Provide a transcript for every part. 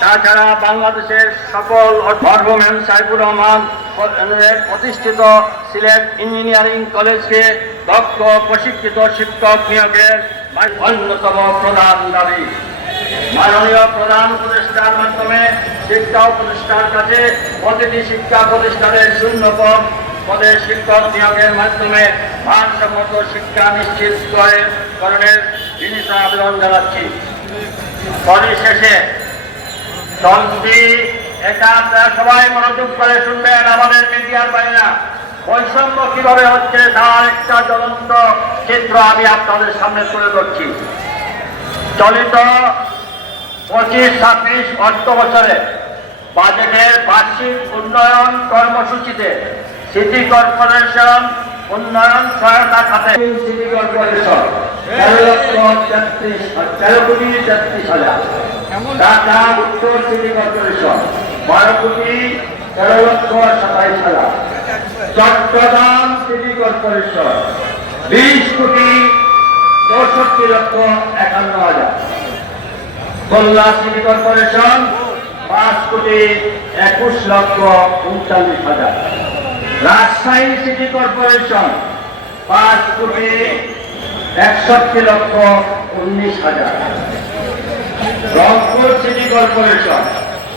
তাছাড়া বাংলাদেশের সকল মরহুম সাইফুর রহমান প্রতিষ্ঠিত সিলেট ইঞ্জিনিয়ারিং কলেজকে দক্ষ প্রশিক্ষিত শিক্ষক নিয়োগের অন্যতম প্রধান দাবি। মাননীয় প্রধান উপদেষ্টার মাধ্যমে শিক্ষা উপদেষ্টার কাছে প্রতিটি শিক্ষা প্রতিষ্ঠানের শূন্যপদ পদে শিক্ষক নিয়োগের মাধ্যমে মানসম্মত শিক্ষা নিশ্চিতকরণের বিনীত আবেদন জানাচ্ছি। পরিশেষে এটা সবাই মনোযোগ করে শুনবেন, আমাদের মিডিয়ার বাইরা বৈষম্য কিভাবে হচ্ছে তার একটা জ্বলন্ত চিত্র আমি আপনাদের সামনে তুলে ধরছি। চলিত 25-26 অর্থ বছরে বাজেটের বার্ষিক উন্নয়ন কর্মসূচিতে সিটি কর্পোরেশন উন্নয়ন সহায়তা খাতে সিটি কর্পোরেশন 13,33,000, ঢাকা উত্তর city corporation 12,13,27,000, Chittagong city corporation 20,64,51,000, Khulna city corporation 5,21,39,000, Rajshahi city corporation 5,61,19,000, Rangpur city corporation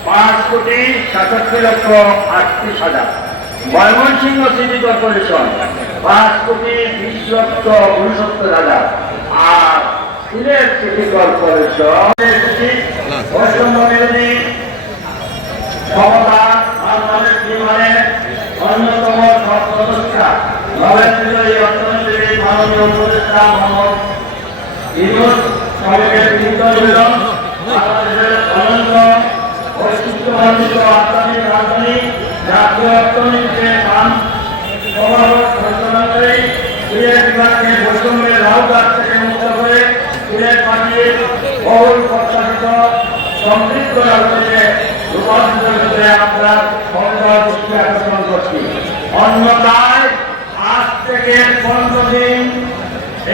5,67,38,000, Mymensingh city corporation 5,20,69,000, আর সিলেট সিটি কর্পোরেশন অন্যতম সদস্যা নরেন্দ্র অর্থনীতির মাননীয় উপদেষ্টা মোহাম্মদ ইউনূস সাহেবের বাংলাদেশের অনন্য ঐতিহ্যমণ্ডিত অর্থনীতির রাজধানী জাতীয় অর্থনীতিকে মান ঘোষণা করে সিলেট বিভাগকে বৈষম্যের আওতার থেকে মুক্ত করে সিলেট মাটির বহুল প্রত্যাশিত সমৃদ্ধ রাজনীতিতে রূপান্তরিত করে আপনার সরকার দৃষ্টি আকর্ষণ করছি। অন্যথায় আজ থেকে 15 দিন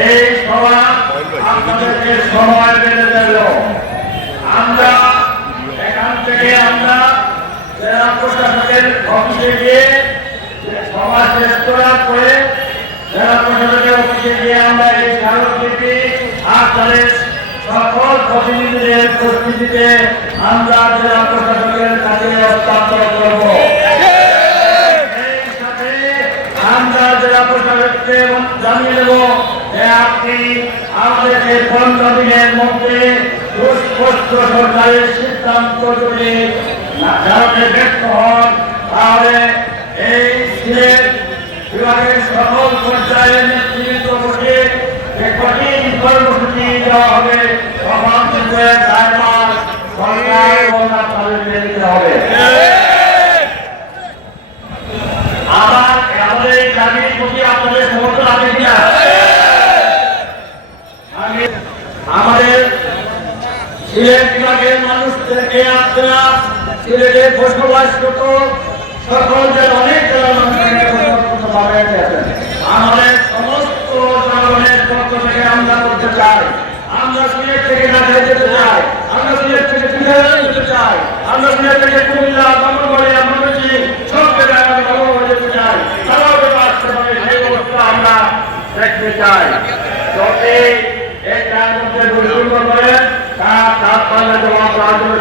এই সভা আপনাদেরকে সময় বেঁধে দিল। আমরা এখান থেকে জেলা প্রশাসকের অফিসে গিয়ে সভা শেষ করার পরে জেলা প্রশাসকের অফিসে গিয়ে আমরা এই স্মারকলিপি আপনাদের সকল প্রতিনিধিদের উপস্থিতিতে আমরা জেলা প্রশাসকের কাছে হস্তান্তর করব। এই সাথে আমরা জেলা প্রশাসককে জানিয়ে দেব যে আপনি আমাদেরকে 15 দিনের মধ্যে সুস্পষ্ট সরকারের সিদ্ধান্ত যদি জানাতে ব্যর্থ হন তাহলে এই সিলেট বিভাগের সকল পর্যায়ে নেতৃত্ব বসে যে কঠিন কর্মসূচি দেওয়া হবে তখন কিন্তু দায়ভার সরকার এবং আপনাদের মেনে নিতে হবে। আমাদের এই দাবির প্রতি আপনাদের সমর্থন আছে কিনা? আমাদের সিলেট বিভাগের মানুষদেরকে আপনারা সিলেটে বসবাসরত সকল অনেক আমাদের সমস্ত জনগণের পক্ষ থেকে আমরা করতে চাই, আমরা সিলেট থেকে ঢাকায় যেতে চাই, আমরা সিলেট থেকে যেতে চাই, আমরা সিলেট থেকে কুমিল্লা, ব্রাহ্মণবাড়িয়া, ময়মনসিংহ সব জায়গায় আমরা ভালোভাবে যেতে চাই, ভালোভাবে আসতে পারে সেই অবস্থা আমরা দেখতে চাই। যদি এই তার মধ্যে দুর্নীতি করেন তার তাৎপর্য জবাব দেওয়ার জন্য